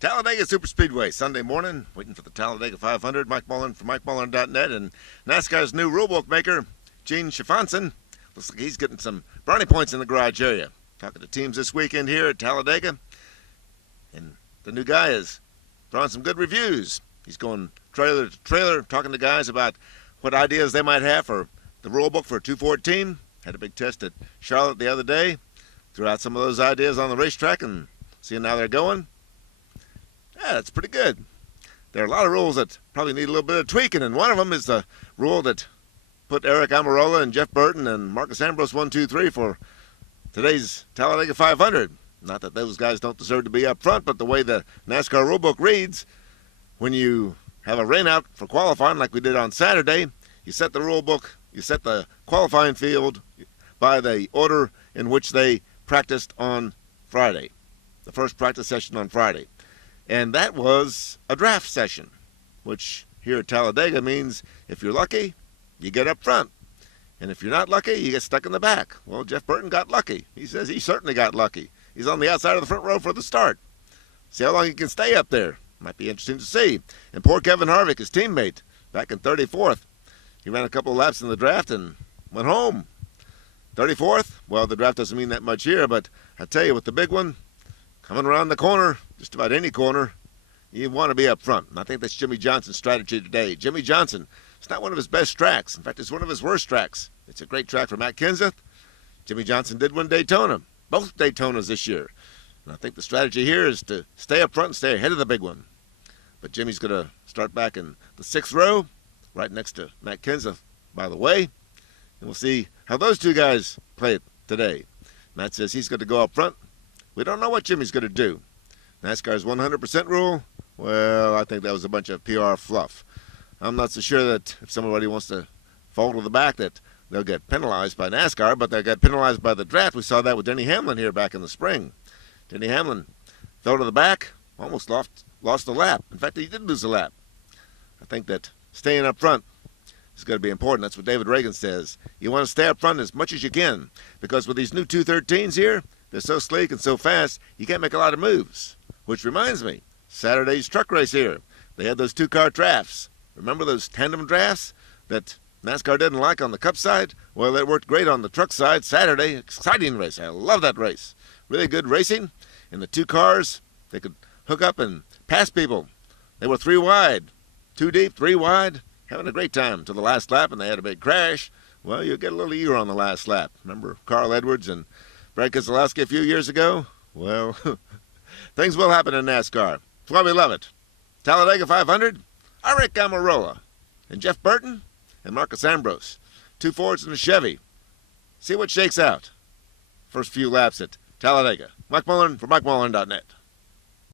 Talladega Superspeedway, Sunday morning, waiting for the Talladega 500. Mike Mullen from MikeMullen.net, and NASCAR's new rulebook maker, Gene Stefansson. Looks like he's getting some brownie points in the garage area. Talking to teams this weekend here at Talladega, and the new guy is throwing some good reviews. He's going trailer to trailer, talking to guys about what ideas they might have for the rulebook for a 214. Had a big test at Charlotte the other day. Threw out some of those ideas on the racetrack and seeing how they're going. Yeah, that's pretty good. There are a lot of rules that probably need a little bit of tweaking, and one of them is the rule that put AricAlmirola and JeffBurton and Marcos Ambrose 1, 2, 3 for today's Talladega 500. Not that those guys don't deserve to be up front, but the way the NASCAR rulebook reads, when you have a rainout for qualifying like we did on Saturday, you set the rulebook, you set the qualifying field by the order in which they practiced on Friday, the first practice session on Friday. And that was a draft session, which here at Talladega means if you're lucky, you get up front. And if you're not lucky, you get stuck in the back. Well, JeffBurton got lucky. He says he certainly got lucky. He's on the outside of the front row for the start. See how long he can stay up there. Might be interesting to see. And poor Kevin Harvick, his teammate, back in 34th. He ran a couple of laps in the draft and went home. 34th? Well, the draft doesn't mean that much here, but I tell you, with the big one, coming around the corner, just about any corner, you want to be up front. And I think that's Jimmie Johnson's strategy today. Jimmie Johnson, it's not one of his best tracks. In fact, it's one of his worst tracks. It's a great track for Matt Kenseth. Jimmie Johnson did win Daytona, both Daytonas this year. And I think the strategy here is to stay up front and stay ahead of the big one. But Jimmy's going to start back in the 6th row, right next to Matt Kenseth, by the way. And we'll see how those two guys play it today. Matt says he's going to go up front. We don't know what Jimmy's going to do. NASCAR's 100% rule, well, I think that was a bunch of PR fluff. I'm not so sure that if somebody wants to fall to the back that they'll get penalized by NASCAR, but they got penalized by the draft. We saw that with Denny Hamlin here back in the spring. Denny Hamlin fell to the back, almost lost a lap. In fact, he did lose a lap. I think that staying up front is going to be important. That's what David Reagan says. You want to stay up front as much as you can, because with these new 213s here, they're so sleek and so fast, you can't make a lot of moves. Which reminds me, Saturday's truck race here, they had those two-car drafts. Remember those tandem drafts that NASCAR didn't like on the Cup side? Well, it worked great on the truck side Saturday. Exciting race. I love that race. Really good racing. And the two cars, they could hook up and pass people. They were 3 wide, 2 deep, 3 wide, having a great time to the last lap, and they had a big crash. Well, you'll get a little eager on the last lap. Remember Carl Edwards and Brad Keselowski a few years ago? Well, things will happen in NASCAR. That's why we love it. Talladega 500, AricAlmirola, and JeffBurton and Marcos Ambrose. 2 Fords and a Chevy. See what shakes out. First few laps at Talladega. Mike Mullen for MikeMullen.net.